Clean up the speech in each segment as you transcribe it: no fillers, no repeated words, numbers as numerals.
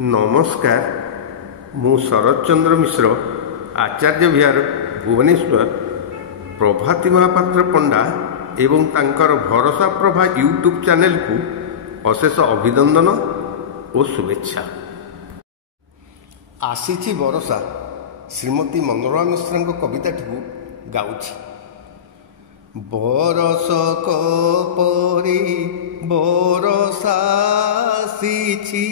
नमस्कार मु शरद चंद्र मिश्र आचार्य विहार भुवनेश्वर प्रभाती महापात्र पंडा एवं तांकर भरोसा प्रभा यूट्यूब चैनल को अशेष अभिनंदन और शुभेच्छा। आसीछि बरसा श्रीमती मनोरमा मिश्र कविता टी गाउछि। बरसक परे बरसा आसीछि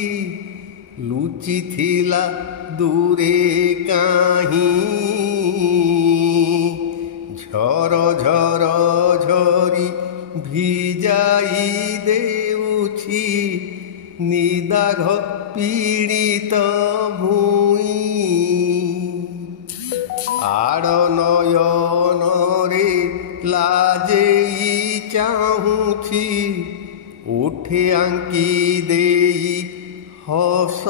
लुचि थिला दूरे काहीं झर झर झरी भिजाई देउछि निदाघ पीड़ित भूई आड़ नयन रे लाजेई चाहुछि उठे आंकी देई हस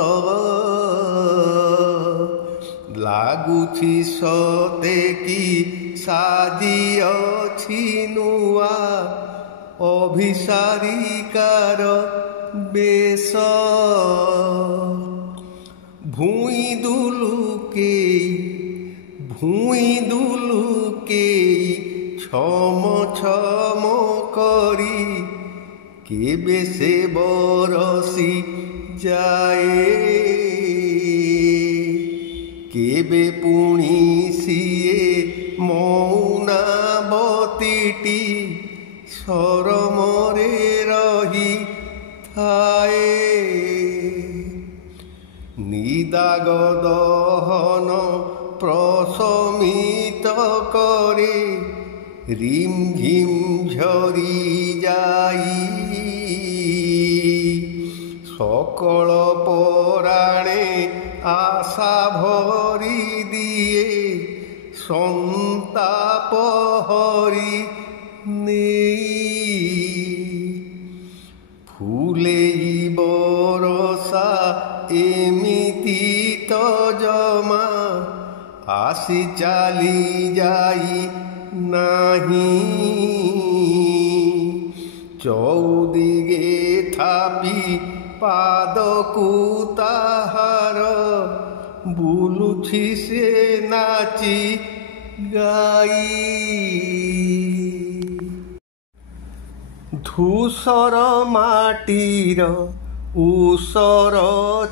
लागुछि सते कि साजिअछि नुआ अभिसारिकार बेश भूई दुलुके छम छम करी केबे से बरसी जाए केबे पुणी सिए मौनावतीटी सरमरे रही थाए निदाग दहन प्रशमित करे रिम झिम झरी जाई सकल पराणे आशा भरी दिए संताप हरि नेई फूलेई बरसा एमिति तो जमा आसी चाली जाई नाही चौदिगे थापी पादकू ताहार बुलुछि से नाची गाई धूसर माटीर ऊसर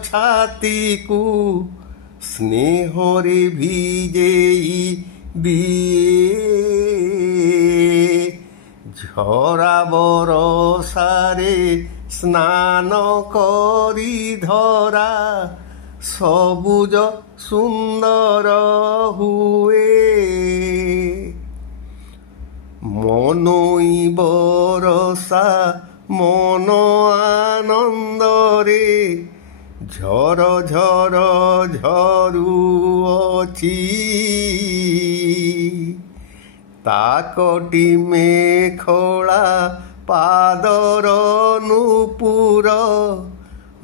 छाती को स्नेहरे भिजेई दिए झरा बरसारे स्नान करी धरा सबुज सुंदर हुए मनोई बरसा मन आनंदरे झर झर झरुअछि ताकटी मेखला पादर नूपुर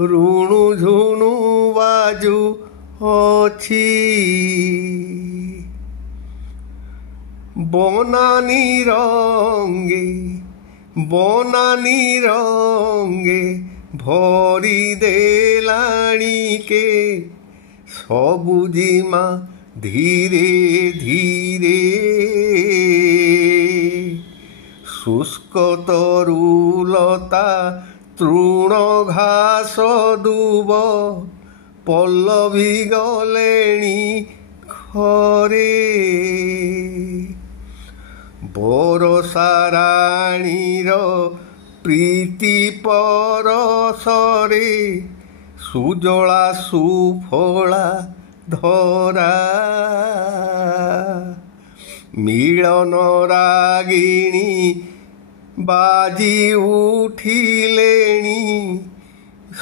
ऋणु झुणु बाजू अछि बनानी रंगे भरी देलाणी के सबुजिमा धीरे धीरे शुष्क तरुलता तृण घास दुब पल्लवी गलेणी घरे बरसाराणीर प्रीति परसरे सुजला सुफला धरा मिलन रागिणी बाजी उठिलेणी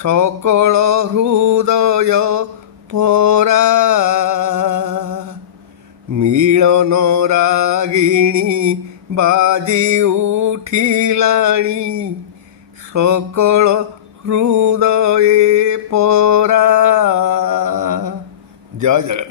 सकल हृदय परा मिलन रागिणी बाजी उठिलाणी सकल हृदय परा। जय जगन्नाथ।